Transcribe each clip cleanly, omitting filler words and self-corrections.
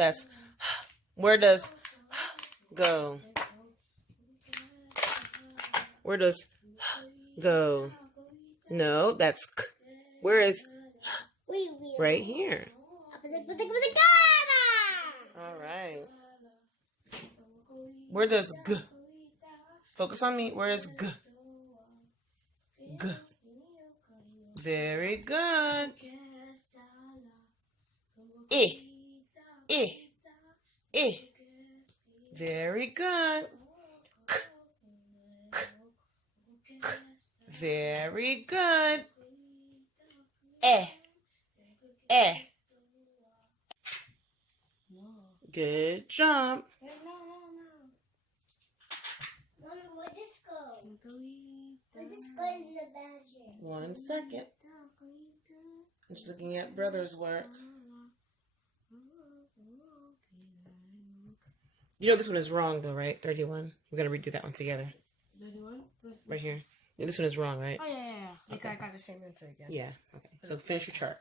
best. Where does go? Where does go? No, that's k. Where is right here? All right. Where does g? Focus on me. Where is g? G. Very good. I. I. I. Very good. K. K. K. Very good. Eh. Eh. Good job. Mommy, where'd this go? Where'd this go in the bedroom? 1 second. I'm just looking at brother's work. You know this one is wrong though, right? 31. We're going to redo that one together. 31? Right here. Yeah, this one is wrong, right? Oh, yeah. Okay. I got the same answer again. Yeah. Okay. So finish your chart.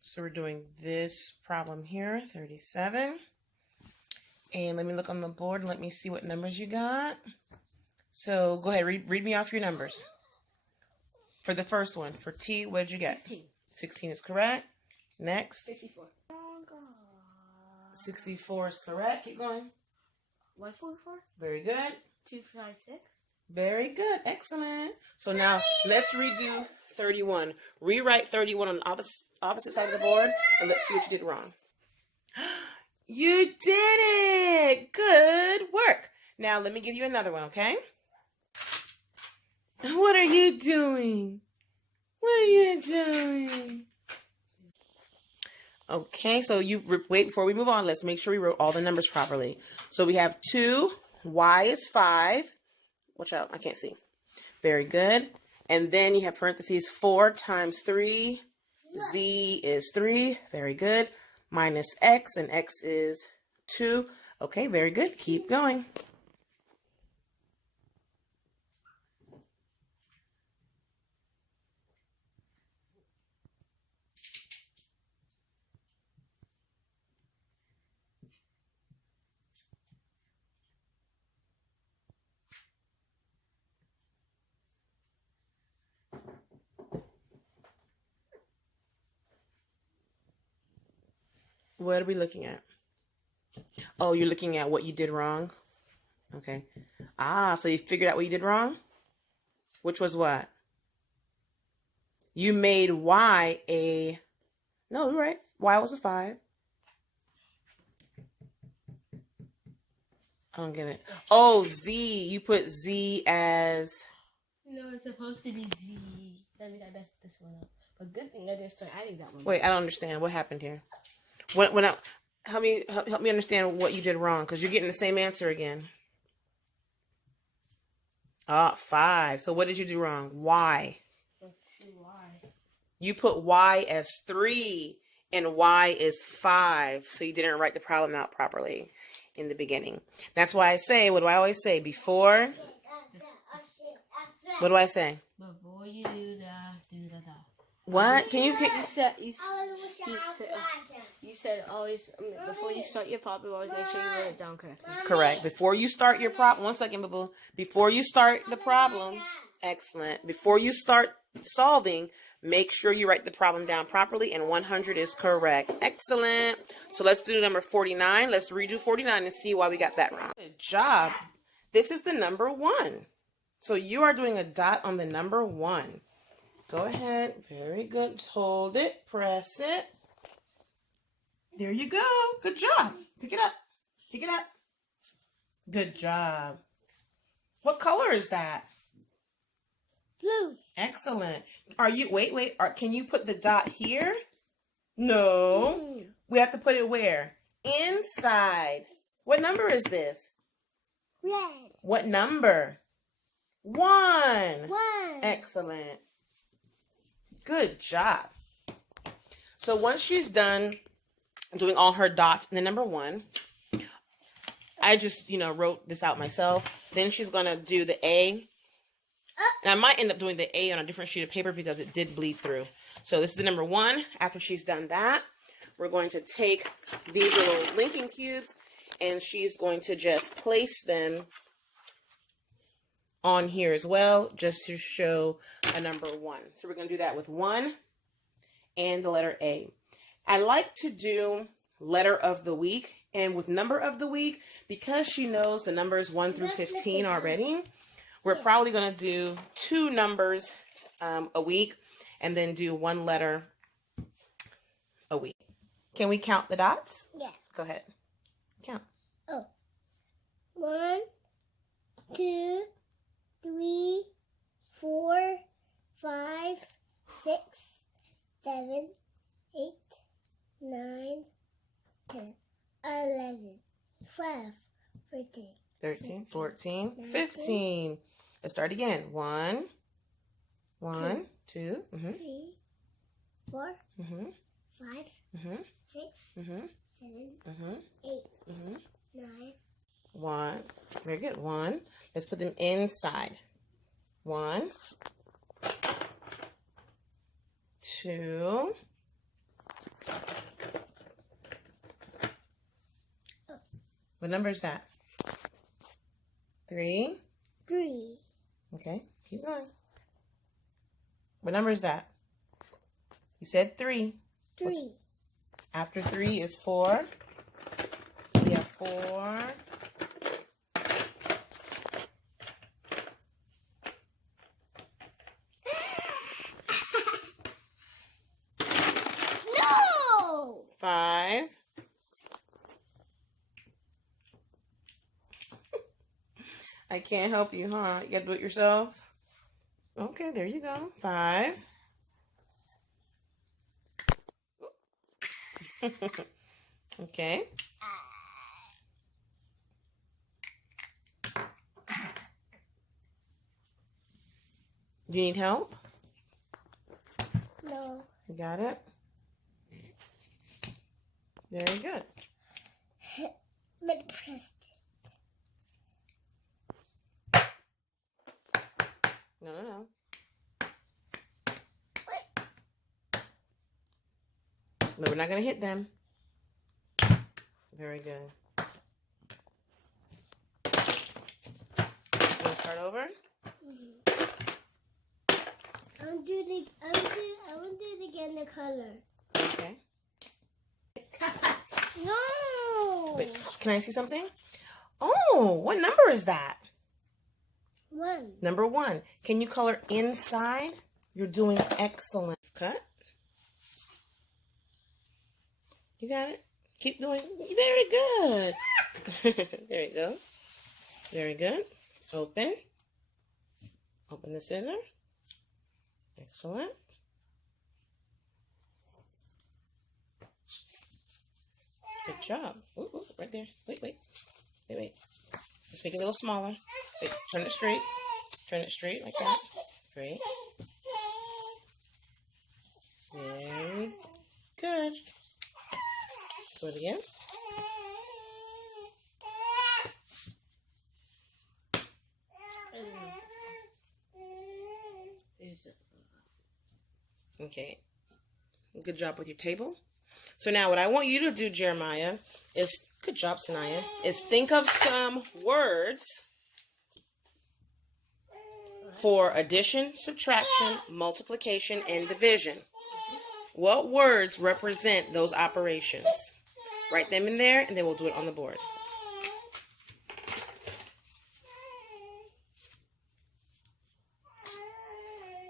So we're doing this problem here, 37. And let me look on the board and let me see what numbers you got. So go ahead, read me off your numbers. For the first one, for T, what did you get? 16. 16 is correct. Next. 64. 64 is correct. Keep going. 144? Very good. 256? Very good. Excellent. So now let's redo 31. Rewrite 31 on the opposite side of the board, and let's see what you did wrong. You did it. Good work. Now let me give you another one, okay? What are you doing? What are you doing? Okay, so wait, before we move on, let's make sure we wrote all the numbers properly. So we have 2, y is 5. Watch out, I can't see. Very good. And then you have parentheses 4 times 3. Z is 3. Very good. Minus x, and x is 2. Okay, very good. Keep going. What are we looking at? Oh, you're looking at what you did wrong? Okay. Ah, so you figured out what you did wrong? Which was what? You made y a... No, you're right. Y was a 5. I don't get it. Oh, Z. You put Z as... No, it's supposed to be Z. That means I messed this one up. But good thing I didn't start adding that one. Wait, I don't understand. What happened here? Help me understand what you did wrong, because you're getting the same answer again. Ah, 5. So what did you do wrong? Y. You put y as 3 and y is 5. So you didn't write the problem out properly in the beginning. That's why I say, what do I always say? Before, what do I say? Before you do that, do that. What? Can you... You said always, before you start your problem, always make sure you write it down correctly. Correct. Before you start your problem, 1 second, boo. Before you start the problem, excellent. Before you start solving, make sure you write the problem down properly, and 100 is correct. Excellent. So let's do number 49. Let's redo 49 and see why we got that wrong. Good job. This is the number 1. So you are doing a dot on the number 1. Go ahead. Very good. Hold it. Press it. There you go. Good job. Pick it up. Pick it up. Good job. What color is that? Blue. Excellent. Are you... Wait. Can you put the dot here? No. We have to put it where? Inside. What number is this? Red. What number? 1. 1. Excellent. Good job. So once she's done doing all her dots in the number 1, I just, wrote this out myself. Then she's going to do the A. And I might end up doing the A on a different sheet of paper because it did bleed through. So this is the number 1. After she's done that, we're going to take these little linking cubes and she's going to just place them on here as well, just to show a number 1. So we're going to do that with 1 and the letter A. I like to do letter of the week, and with number of the week, because she knows the numbers 1 through 15 already, we're probably going to do 2 numbers a week and then do 1 letter a week. Can we count the dots? Yeah. Go ahead. Count. Oh. 1, 2, 3, 4, 5, 6, 7, 8, 9, 10, 11, 12, 13, 13, 14, 15. Let's start again. 1, 2, 3, 4, 5, 6, 7, 8, 9. 1. Very good. 1. Let's put them inside. 1, 2. What number is that? 3. 3. Okay, keep going. What number is that? You said 3. 3. After 3 is 4. We have 4. No! 5. I can't help you, huh? You gotta do it yourself? Okay, there you go. 5. Okay. Do you need help? No. You got it? Very good. But pressed No. No, we're not going to hit them. Very good. Want to start over? I want to do it again, the color. Okay. No! Wait, can I see something? Oh, what number is that? 1. Number 1. Can you color inside? You're doing excellent. Cut. You got it? Keep doing. Very good. There you go. Very good. Open. Open the scissor. Excellent. Good job. Ooh, right there. Wait. Let's make it a little smaller. Wait, turn it straight. Turn it straight like that. Great. Very good. Do it again. Okay. Good job with your table. So now what I want you to do, Jeremiah, is, good job, Sanaya, is think of some words for addition, subtraction, multiplication, and division. What words represent those operations? Write them in there, and then we'll do it on the board.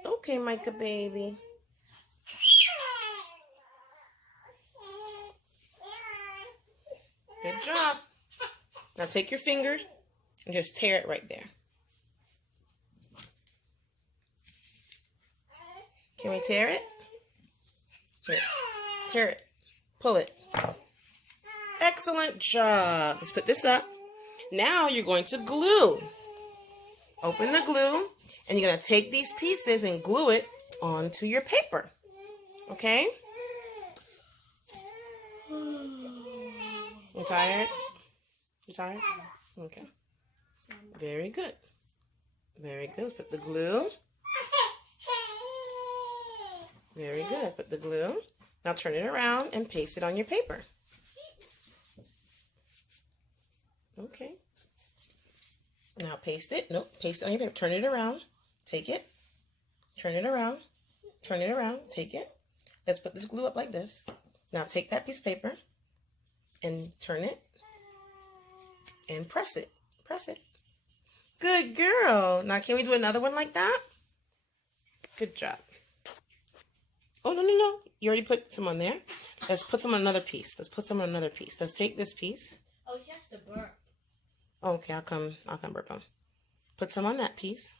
Okay, Micah baby. Good job. Now take your finger and just tear it right there. Can we tear it? Here. Tear it. Pull it. Excellent job. Let's put this up. Now you're going to glue. Open the glue, and you're going to take these pieces and glue it onto your paper. Okay? You tired? You tired? Okay. Very good. Very good. Let's put the glue. Very good. Put the glue. Now turn it around and paste it on your paper. Okay. Now paste it. Nope. Paste it on your paper. Turn it around. Take it. Turn it around. Turn it around. Take it. Let's put this glue up like this. Now take that piece of paper and turn it and press it. Press it. Good girl. Now can we do another one like that? Good job. Oh, no, no, no. You already put some on there. Let's put some on another piece. Let's put some on another piece. Let's take this piece. Oh, he has to burp. Okay, I'll come burp on. Put some on that piece.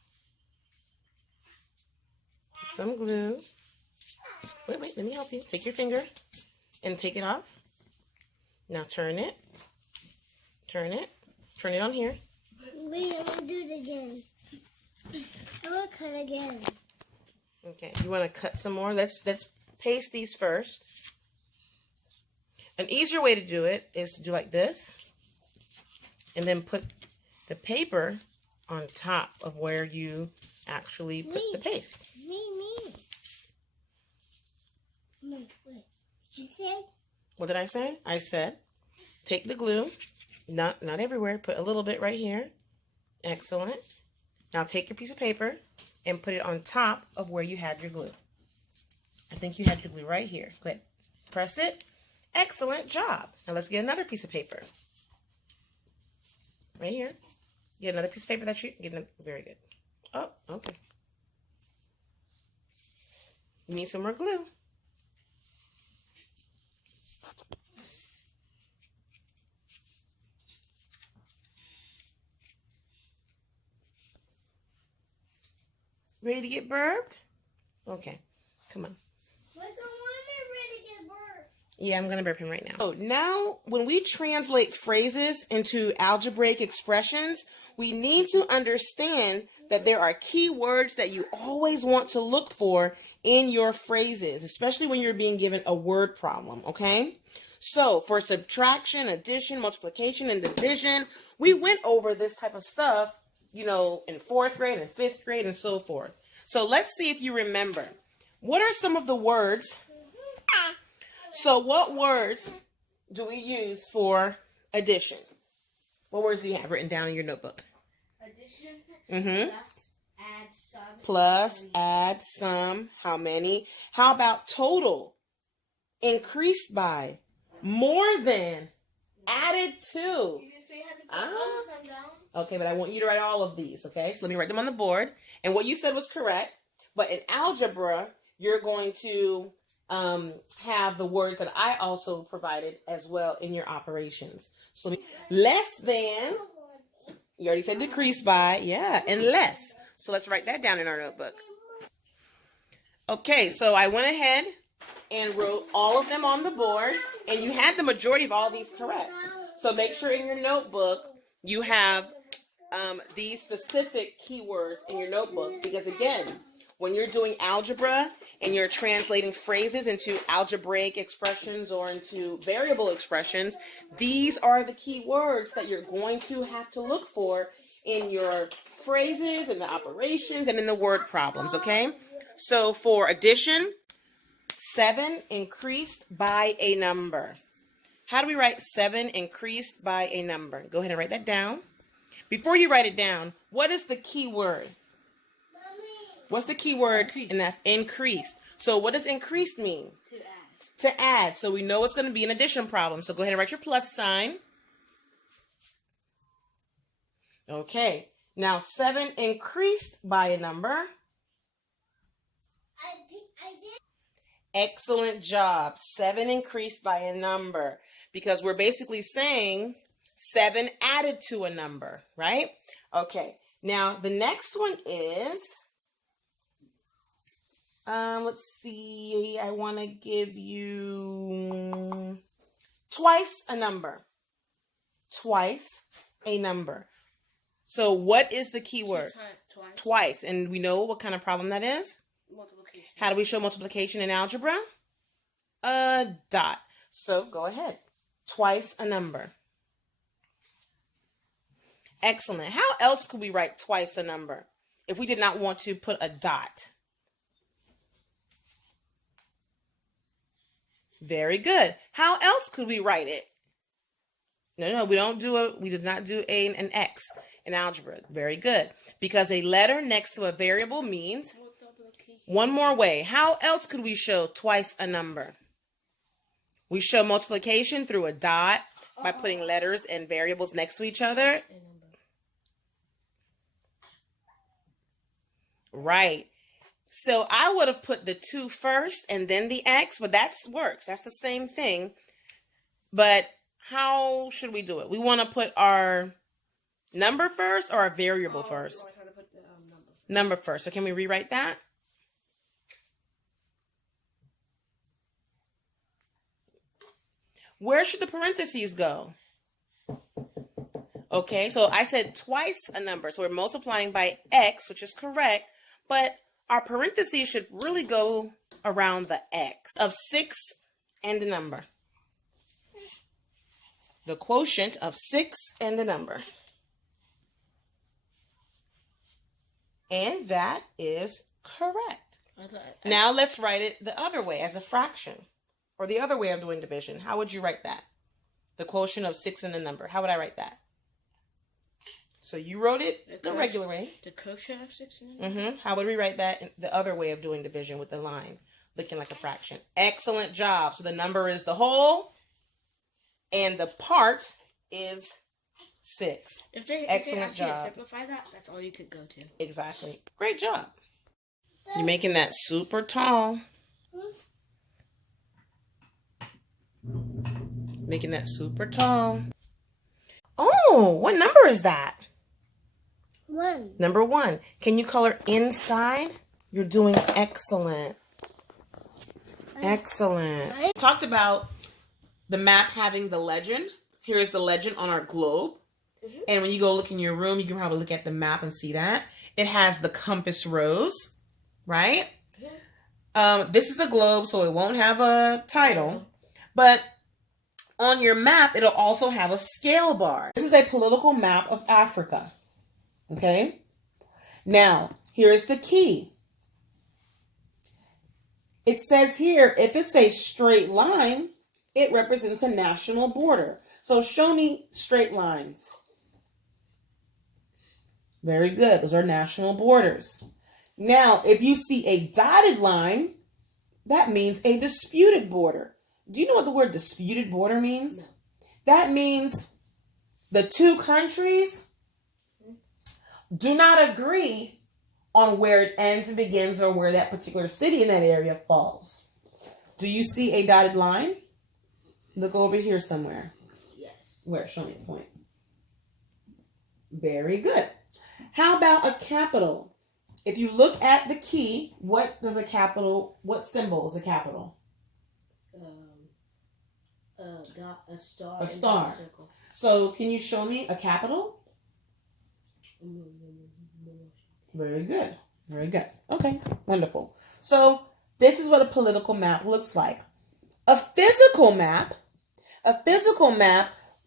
Put some glue. Wait, let me help you. Take your finger and take it off. Now turn it. Turn it. Turn it on here. Wait, I want to do it again. I want to cut again. Okay, you want to cut some more? Let's paste these first. An easier way to do it is to do like this. And then put the paper on top of where you actually put the paste. Me. Wait. You said? What did I say? I said, take the glue, not everywhere, put a little bit right here. Excellent. Now take your piece of paper and put it on top of where you had your glue. I think you had your glue right here. Go ahead. Press it. Excellent job. Now let's get another piece of paper. Right here. Get another piece of paper that you get. Very good. Oh, okay. You need some more glue. Ready to get burped? Okay. Come on. Yeah, I'm going to burp him right now. So now when we translate phrases into algebraic expressions, we need to understand that there are key words that you always want to look for in your phrases, especially when you're being given a word problem, okay? So for subtraction, addition, multiplication, and division, we went over this type of stuff, you know, in 4th grade and 5th grade and so forth. So let's see if you remember. What are some of the words? So what words do we use for addition? What words do you have written down in your notebook? Addition, plus, add, sum. Plus, add, sum, how many? How about total? Increased by, more than, added to. You just say you had to put all of them down. Okay, but I want you to write all of these, okay? So let me write them on the board. And what you said was correct. But in algebra, you're going to have the words that I also provided as well in your operations. So less than, you already said decrease by, yeah, and less. So let's write that down in our notebook. Okay, so I went ahead and wrote all of them on the board, and you had the majority of all these correct. So make sure in your notebook you have these specific keywords in your notebook, because again, when you're doing algebra and you're translating phrases into algebraic expressions or into variable expressions, these are the key words that you're going to have to look for in your phrases and the operations and in the word problems, okay? So for addition, 7 increased by a number. How do we write 7 increased by a number? Go ahead and write that down. Before you write it down, what is the key word? What's the key word in that? Increased. So what does increased mean? To add. To add. So we know it's going to be an addition problem. So go ahead and write your plus sign. Okay. Now 7 increased by a number. I did. Excellent job. 7 increased by a number. Because we're basically saying 7 added to a number, right? Okay. Now the next one is... let's see, I want to give you twice a number. Twice a number. So what is the key word? Twice. And we know what kind of problem that is? Multiplication. How do we show multiplication in algebra? A dot. So go ahead. Twice a number. Excellent. How else could we write twice a number if we did not want to put a dot? Very good. How else could we write it? No, we did not do an X in algebra. Very good. Because a letter next to a variable means one more way. How else could we show twice a number? We show multiplication through a dot by putting letters and variables next to each other. Right. So I would have put the 2 first and then the X, but that works. That's the same thing. But how should we do it? We want to put our number first or our variable first? Number first. So can we rewrite that? Where should the parentheses go? Okay, so I said twice a number. So we're multiplying by X, which is correct. But our parentheses should really go around the X of 6 and a number. The quotient of 6 and a number. And that is correct. Now let's write it the other way as a fraction. Or the other way of doing division. How would you write that? The quotient of 6 and a number. How would I write that? So you wrote it the regular way. The quotient of 6 and a number? How would we write that the other way of doing division with the line? Looking like a fraction. Excellent job. So the number is the whole. And the part is 6. If they job. Simplify that, that's all you could go to. Exactly. Great job. You're making that super tall. Making that super tall. Oh, what number is that? 1. Number 1. Can you color inside? You're doing excellent. Excellent. Talked about the map having the legend. Here's the legend on our globe. And when you go look in your room, you can probably look at the map and see that. It has the compass rose, right? This is the globe, so it won't have a title. But on your map, it'll also have a scale bar. This is a political map of Africa. Okay? Now, here's the key. It says here, if it's a straight line, it represents a national border. So show me straight lines. Very good. Those are national borders. Now, if you see a dotted line, that means a disputed border. Do you know what the word disputed border means? No. That means the two countries do not agree on where it ends and begins or where that particular city in that area falls. Do you see a dotted line? Look over here somewhere. Yes. Where? Show me the point. Very good. How about a capital? If you look at the key, what symbol is a capital? A star. A star. A circle. So can you show me a capital? Very good. Very good. Okay, wonderful. So this is what a political map looks like. A physical map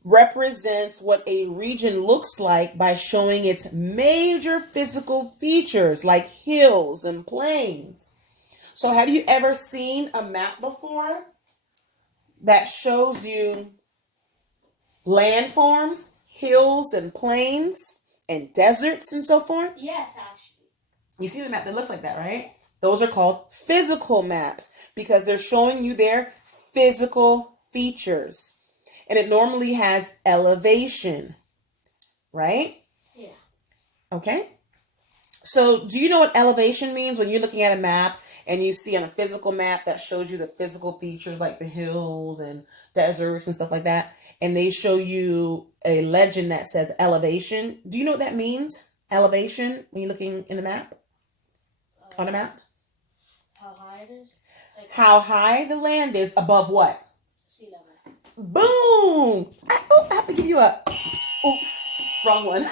represents what a region looks like by showing its major physical features like hills and plains. So have you ever seen a map before that shows you landforms, hills and plains and deserts and so forth? Yes, actually. You see the map that looks like that, right? Those are called physical maps because they're showing you their physical features. And it normally has elevation, right? Yeah. Okay. So do you know what elevation means when you're looking at a map and you see on a physical map that shows you the physical features like the hills and deserts and stuff like that, and they show you a legend that says elevation? Do you know what that means? Elevation when you're looking in a map? On a map? How high it is? How high the land is above what? Sea level. Boom! I have to give you a... Oops. Wrong one.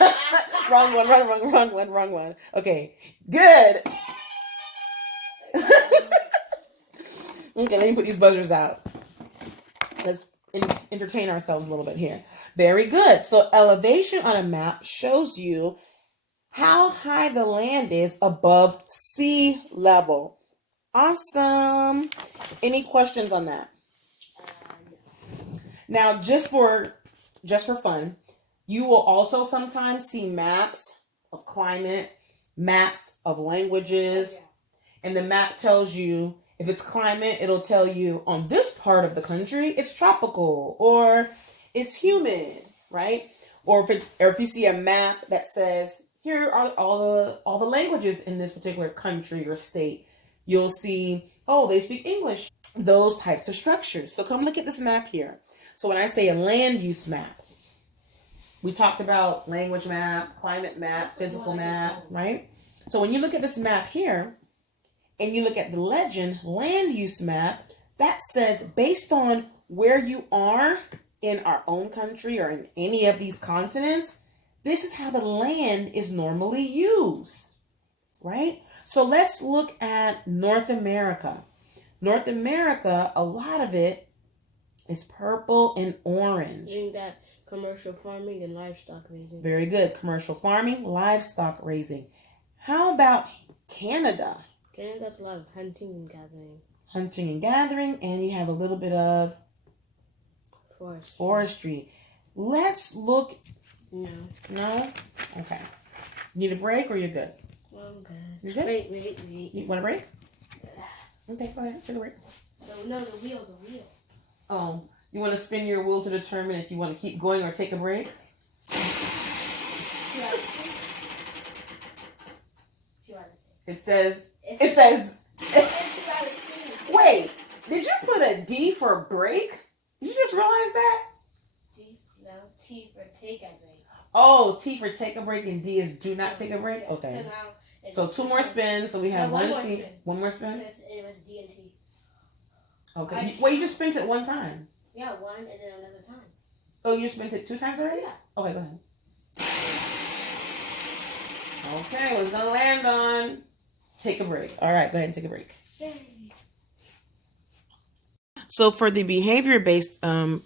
Wrong one. Okay. Good. Okay, let me put these buzzers out. Let's entertain ourselves a little bit here. Very good. So elevation on a map shows you how high the land is above sea level. Awesome. Any questions on that? Now, just for fun, you will also sometimes see maps of climate, maps of languages, and the map tells you if it's climate, it'll tell you on this part of the country it's tropical or it's humid, right? Or if you see a map that says here are all the languages in this particular country or state, you'll see, oh, they speak English. Those types of structures. So come look at this map here. So when I say a land use map, we talked about language map, climate map, physical map, right? So when you look at this map here and you look at the legend land use map, that says based on where you are in our own country or in any of these continents, this is how the land is normally used, right? So let's look at North America. North America, a lot of it is purple and orange. Meaning that commercial farming and livestock raising. Very good. Commercial farming, livestock raising. How about Canada? Canada's a lot of hunting and gathering. Hunting and gathering, and you have a little bit of forestry. Let's look. No? Okay. Need a break or you're good? Okay. You good? Wait. You want a break? Okay, go ahead. Take a break. No, the wheel. Oh, you want to spin your wheel to determine if you want to keep going or take a break? It says. Wait, did you put a D for break? Did you just realize that? T for take a break. Oh, T for take a break and D is do not take a break? Okay. So two more spins. So we have one T. Spin. One more spin? It was D and T. Okay. You just spent it one time. Yeah, one and then another time. Oh, you just spent it 2 times already? Yeah. Okay, go ahead. Okay, what's going to land on? Take a break. All right, go ahead and take a break. Yay. So for the behavior-based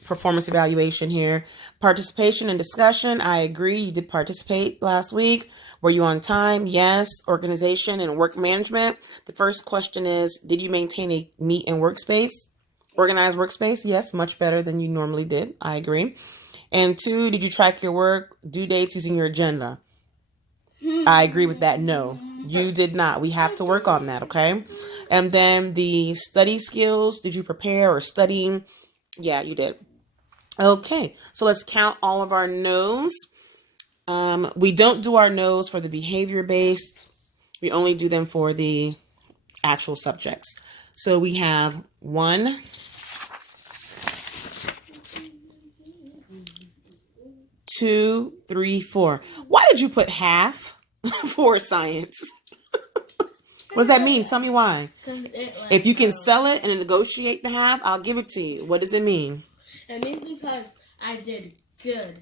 performance evaluation here, participation and discussion, I agree. You did participate last week. Were you on time? Yes. Organization and work management. The first question is, did you maintain a neat and organized workspace? Yes, much better than you normally did. I agree. And 2, did you track your work due dates using your agenda? I agree with that. No, you did not. We have to work on that, okay? And then the study skills, did you prepare or study? Yeah, you did. Okay, so let's count all of our no's. We don't do our no's for the behavior-based. We only do them for the actual subjects. So we have 1, 2, 3, 4. Why did you put half for science? What does that mean? Tell me why. If you can sell it and negotiate the half, I'll give it to you. What does it mean? It means because I did good.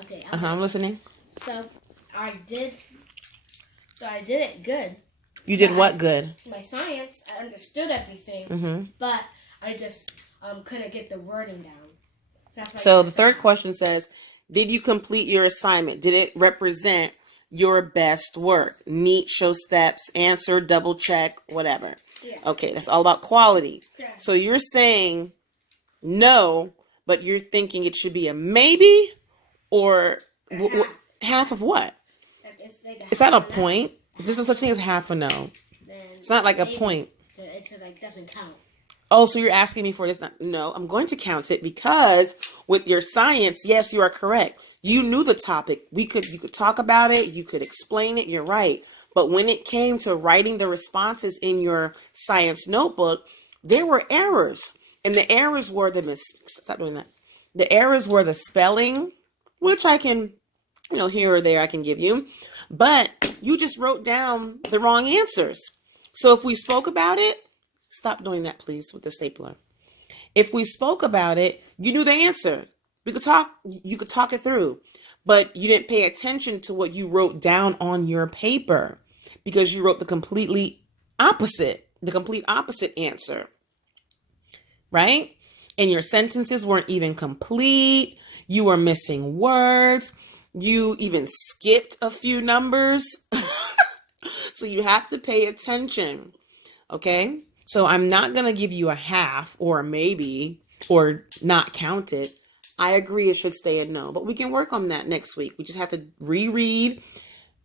Okay, I'm listening. So I did it good. You did what good? My science, I understood everything, but I just couldn't get the wording down. So the third question says, did you complete your assignment? Did it represent your best work? Neat, show steps, answer, double check, whatever. Yeah. Okay, that's all about quality. Yeah. So you're saying no, but you're thinking it should be a maybe or half of what? Is that a point? There's no such thing as half a no. It's not like a point. It doesn't count. Oh, so you're asking me for this? No, I'm going to count it because with your science, yes, you are correct. You knew the topic. You could talk about it. You could explain it. You're right. But when it came to writing the responses in your science notebook, there were errors. And the errors were stop doing that. The errors were the spelling, which I can, here or there I can give you. But you just wrote down the wrong answers. So if we spoke about it, stop doing that, please, with the stapler. If we spoke about it, you knew the answer. You could talk it through, but you didn't pay attention to what you wrote down on your paper because you wrote the complete opposite answer, right? And your sentences weren't even complete. You were missing words. You even skipped a few numbers. So you have to pay attention, okay? So I'm not going to give you a half or a maybe or not count it. I agree it should stay a no, but we can work on that next week. We just have to reread,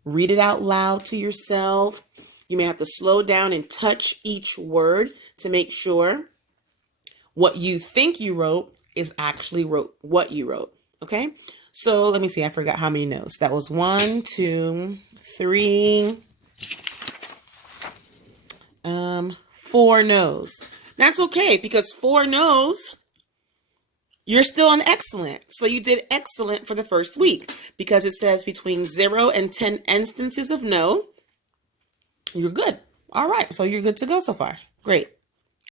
read it out loud to yourself. You may have to slow down and touch each word to make sure what you think you wrote is actually what you wrote. Okay? So let me see. I forgot how many no's. That was 1, 2, 3, 4 no's. That's okay because 4 no's, you're still an excellent. So you did excellent for the first week because it says between 0 and 10 instances of no. You're good. All right. So you're good to go so far. Great.